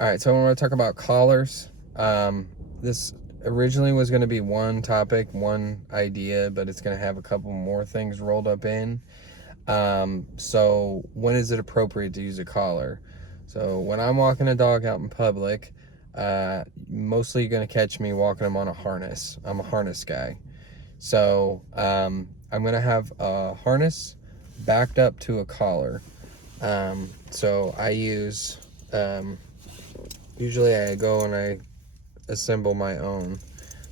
All right, so I want to talk about collars. This originally was going to be one topic, one idea, but it's going to have a couple more things rolled up in. So when is it appropriate to use a collar? So when I'm walking a dog out in public, mostly you're going to catch me walking them on a harness. I'm a harness guy. So I'm going to have a harness backed up to a collar. So I use... Usually I go and I assemble my own,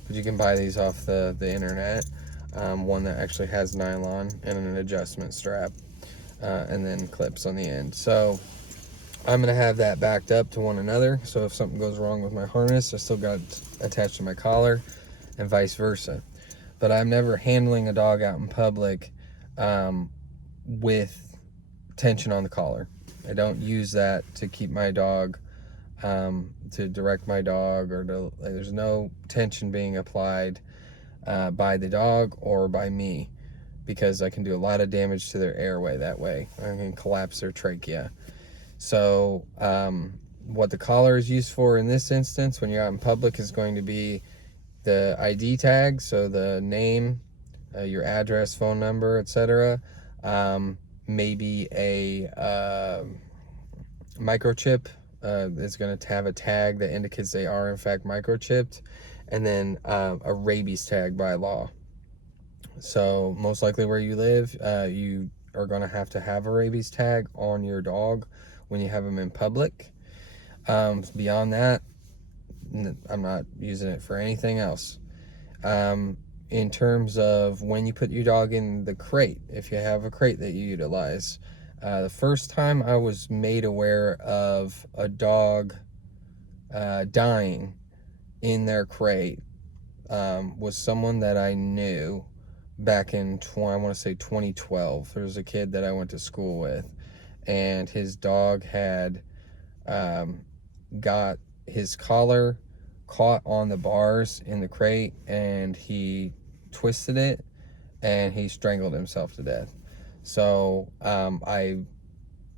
but you can buy these off the internet. One that actually has nylon and an adjustment strap, and then clips on the end. So I'm going to have that backed up to one another, so if something goes wrong with my harness, I still got it attached to my collar, and vice versa. But I'm never handling a dog out in public with tension on the collar. I don't use that to keep my dog, to direct my dog, or to, like, there's no tension being applied by the dog or by me, because I can do a lot of damage to their airway that way. I can collapse their trachea. So what the collar is used for in this instance when you're out in public is going to be the ID tag, so the name, your address, phone number, etc. Maybe a microchip is going to have a tag that indicates they are in fact microchipped, and then a rabies tag by law. So most likely where you live, you are going to have a rabies tag on your dog when you have them in public. Beyond that, I'm not using it for anything else. In terms of when you put your dog in the crate, if you have a crate that you utilize, the first time I was made aware of a dog dying in their crate was someone that I knew back in, I want to say 2012. There was a kid that I went to school with, and his dog had got his collar caught on the bars in the crate, and he twisted it and he strangled himself to death. So I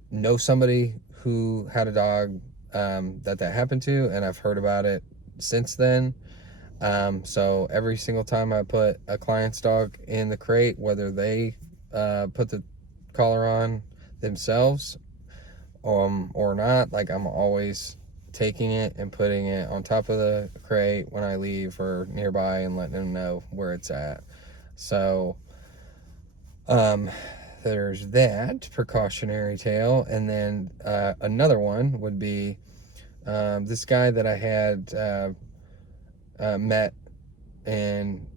know somebody who had a dog that happened to, and I've heard about it since then. So every single time I put a client's dog in the crate, whether they put the collar on themselves or not, like, I'm always taking it and putting it on top of the crate when I leave or nearby and letting them know where it's at. So there's that precautionary tale. And then another one would be this guy that I had met in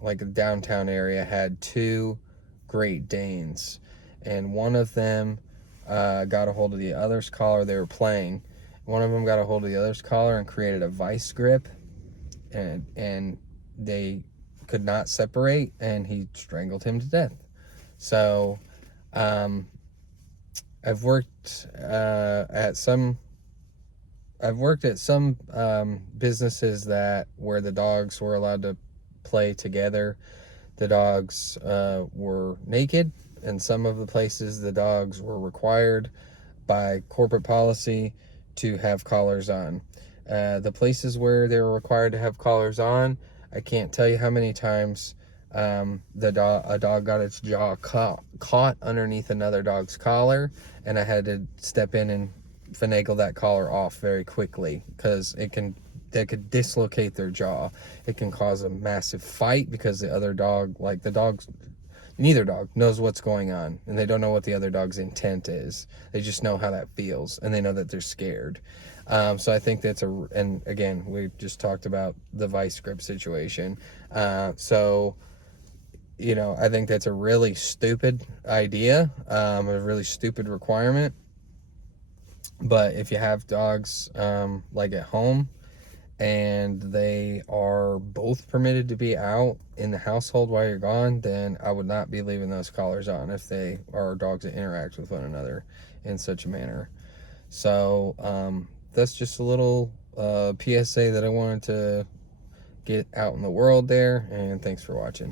like a downtown area had two Great Danes, and one of them got a hold of the other's collar. They were playing. One of them got a hold of the other's collar and created a vice grip, and they could not separate, and he strangled him to death. So I've worked at some businesses where the dogs were allowed to play together. The dogs were naked, and some of the places the dogs were required by corporate policy to have collars on. The places where they were required to have collars on, I can't tell you how many times a dog got its jaw caught underneath another dog's collar, and I had to step in and finagle that collar off very quickly, because that could dislocate their jaw. It can cause a massive fight because the other dog, neither dog knows what's going on, and they don't know what the other dog's intent is. They just know how that feels, and they know that they're scared. So I think and again, we just talked about the vice grip situation. So, I think that's a really stupid idea, a really stupid requirement. But if you have dogs like at home, and they are both permitted to be out in the household while you're gone, then I would not be leaving those collars on if they are dogs that interact with one another in such a manner. So that's just a little PSA that I wanted to get out in the world there, and thanks for watching.